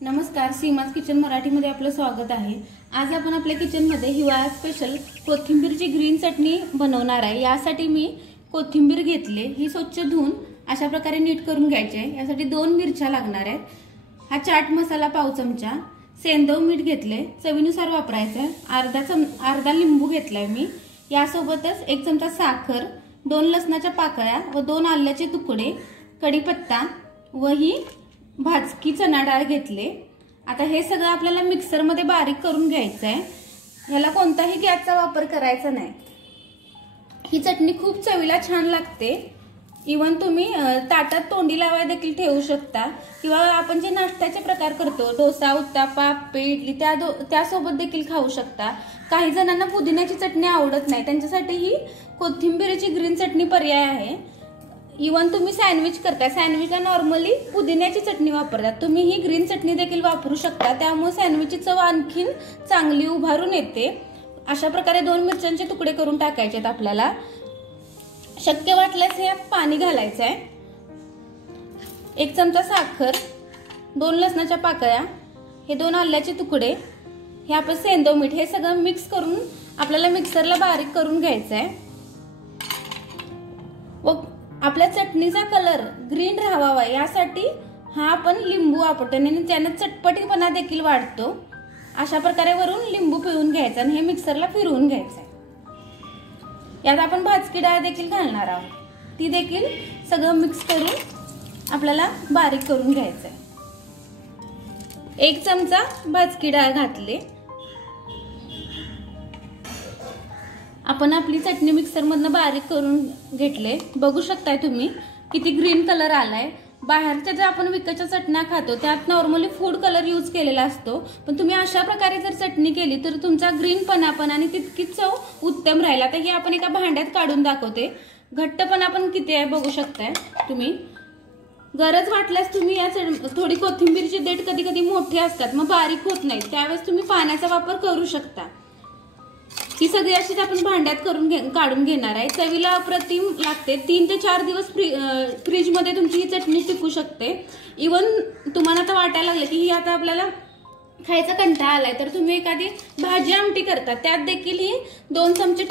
नमस्कार, सीमाज किचन मराठीमध्ये आपलं स्वागत आहे। आज आपण आपल्या किचनमध्ये हिवाळा स्पेशल कोथिंबीरची ग्रीन चटणी बनवणार आहे। यासाठी मी कोथिंबीर घेतले, ही स्वच्छ धुवून अशा प्रकारे नीट करून घ्यायची आहे। यासाठी 2 मिरच्या लागणार आहेत। हा चाट मसाला पाव चमचा, सेंधव मीठ घेतले, चवीनुसार वापरायचं आहे। अर्धा लिंबू घेतलाय मी। यासोबतच 1 चमचा साखर, 2 लसणाच्या पाकळ्या व 2 आल्याचे तुकडे, कढीपत्ता व ही भाजकी चणा डाळ घेतले। आता हे सगळं आपल्याला मिक्सर मध्ये बारीक करून घ्यायचं आहे। याला कोणताही गॅसचा वापर करायचा नाही। ही चटणी खूप चवीला छान लागते। इवन तुम्ही ताटात तोंडी लावाय देखील ठेवू शकता किंवा आपण जे नाश्त्याचे प्रकार करतो, डोसा, उत्तप्पा, आप्पे, इडली त्यासोबत देखील खाऊ शकता। काही जणांना पुदिन्याची चटणी आवडत नाही, त्यांच्यासाठी ही कोथिंबीरची ग्रीन चटणी पर्याय आहे। इवन तुम्ही सँडविच करता, सँडविचला नॉर्मली पुदिन्याची चटणी वापरतात, तुम्ही ही ग्रीन चटणी देखील वापरू शकता। त्यामुळे सँडविचची चव आणखीन चांगली उभारून येते। अशा प्रकारे 2 मिरच्यांचे तुकडे करून टाकायचे आहेत आपल्याला। शक्य वाटल्यास यात पाणी घालायचं आहे। 1 चमचा साखर, 2 लसणाच्या पाकळ्या, हे 2 आल्याचे तुकडे, हे आपलं सेंधव मीठ, हे सगळं मिक्स करून आपल्याला मिक्सरला बारीक करून घ्यायचं आहे। व आपल्या चटणीचा कलर ग्रीन राहावा यासाठी हा आपण लिंबू वापरतो आणि त्याने चटपटीपणा देखील वाढतो। अशा प्रकारे वरून लिंबू पिळून घ्यायचं आणि हे मिक्सरला फिरवून घ्यायचं। यात आपण भाजकी डाळ देखील घालणार आहोत, ती देखील सगळं मिक्स करून आपल्याला बारीक करून घ्यायचं आहे। 1 चमचा भाजकी डाळ घातले। आपण आपली चटणी मिक्सर मधनं बारीक करून घेतले। बघू शकताय तुम्ही किती ग्रीन कलर आलाय। बाहेरच्या ज्या आपण विकतच्या चटण्या खातो त्यात नॉर्मली फूड कलर यूज केलेला असतो, पण तुम्ही अशा प्रकारे जर चटणी केली तर तुमचा ग्रीनपणा पण आणि तितकीच चव उत्तम राहील। आता ही आपण एका भांड्यात काढून दाखवते। घट्टपणा पण किती आहे बघू शकताय तुम्ही। गरज वाटल्यास तुम्ही या थोडी कोथिंबीरची देठ कधी कधी मोठी असतात, मग बारीक होत नाही, त्यावेळेस तुम्ही पाण्याचा वापर करू शकता। ही सगळी अशीच आपण भांड्यात काढून घेणार आहे। चवीला अप्रतिम लागते। 3 ते 4 दिवस फ्रीज मध्ये तुमची ही चटणी टिकू शकते। इवन तुम्हाला आता वाटायला लागलं की ही आता आपल्याला खायचा कंटाळा आलाय, तर तुम्ही एखादी भाजी आमटी करता त्यात देखील ही 2 चमचे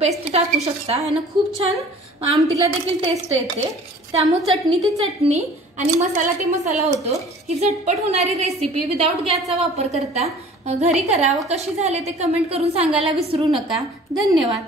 पेस्ट टाकू शकता। यानं खूप छान आमटीला देखील टेस्ट येते। त्यामुळे चटणी ती चटणी आणि मसाला ते मसाला होतो। ही झटपट होणारी रेसिपी विदाउट गॅसचा वापर करता घरी करा व कशी झाले ते कमेंट करून सांगायला विसरू नका। धन्यवाद।